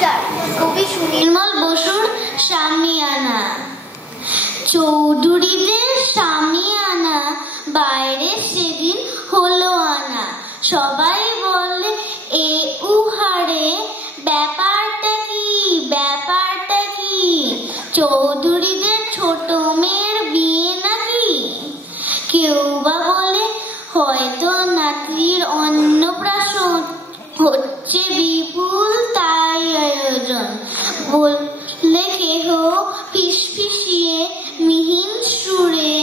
নমস্কার। কবি সুনির্মল বসুর শামিয়ানা। চৌধুরীদের শামিয়ানা বাইরে সেদিন হলো আনা। সবাই বলে এ উহারে, ব্যাপারটা কি ব্যাপারটা কি? চৌধুরীদের ছোট মেয়ের বিয়ে নাকি? কেউ বা বলে হয়তো নাতির অন্নপ্রাশন, হচ্ছে বিপুল তাই আয়োজন। বললে কেহ ফিসফিসিয়ে মিহিন সুরে,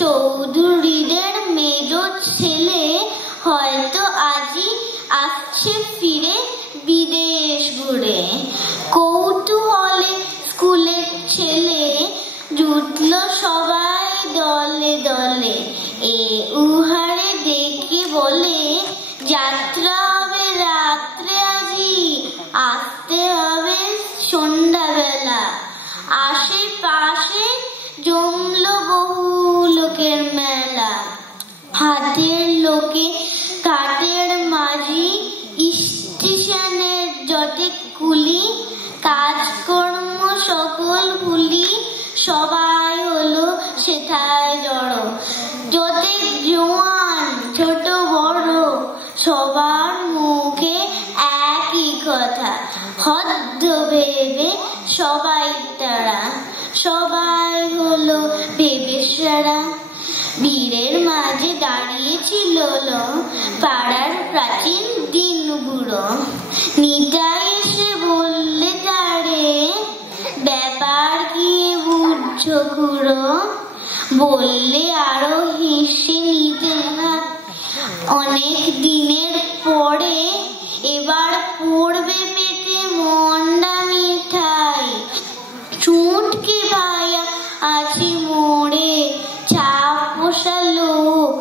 চৌধুরীদের মেজ ছেলে হয়তো আজই আসছে ফিরে বিদেশ ঘুরে। কৌতূহলে স্কুলের ছেলে জুটল সবাই দলে দলে। এ উহারে দেখে বলে যাত্রা হবে রাত্রে আজি, আসতে হবে সন্ধ্যাবেলা। আশেপাশে জমল বহু লোকের মেলা। হাতের লোকে কাঠের মাঝি, স্টেশনের জটে কুলি, কাজকর্ম সকল ভুলি সবাই হলো সেথায় জড়ো। যতে জোয়ান ছোট বড় সবার মুখে একই কথা, হদ্দ ভেবে সবাই তারা, সবাই হলো বেবেশারা। ভিড়ের মাঝে দাঁড়িয়েছিল পাড়ার প্রাচীন দিন বুড়ো। নিতাই এসে বললে তারে, ব্যাপার কি বুঝছো খুড়ো? বললে আরো হেসে নিতে হাত, অনেক দিনের পরে এবার পড়বে পেটে মন্ডা মিঠাই। চুটকে ভাইয়া আছে মোড়ে, ছাপ পোষা লোক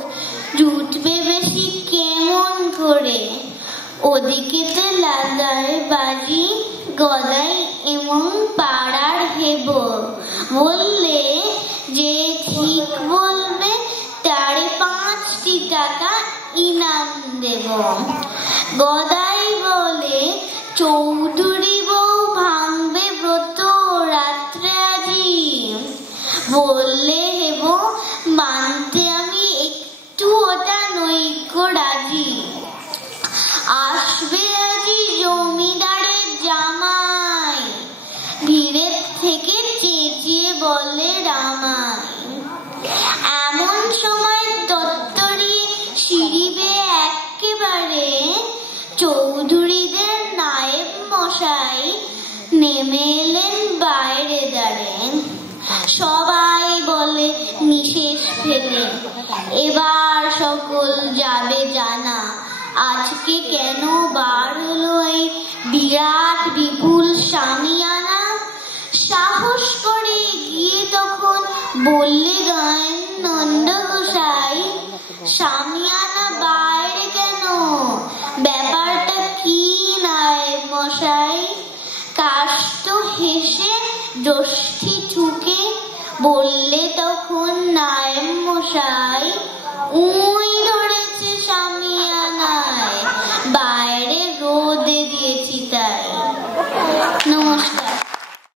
জুটবে বেশি কেমন করে? ওদিকেতে লাগায় বাজি গদাই এমন পাড়ার হেব। বললে যে ঠিক বলবে তারে 5টি টাকা ইনাম দেব। গদাই বলে চৌধুরী বউ ভাঙবে ব্রত রাত্রে আজি। বললে হেব মানতে আমি একটু ওটা নৈক্য রাজি। আসবে আজি জমিদারের জামাই, ভিড়ের থেকে চেঁচিয়ে বলে রামাই। এমন সময় দত্তরিয়ে সিঁড়িবে একেবারে, চৌধুরীদের নায়েব মশাই নেমে এলেন বাইরে দাঁড়ে। সবাই বলে নিশেষ ফেলে, এবার সকল যাবে জানা, আজকে কেন বার হলো এই বিরাট বিপুল শামিয়ানা। সাহস করে গিয়ে তখন বললে গায়েন নন্দ গোসাই, শামিয়ানা বাইরে কেন, ব্যাপারটা কি নায়েব মশাই? কাষ্ট হেসে যষ্টি ঠুকে বললে তখন নায়েব মশাই, উই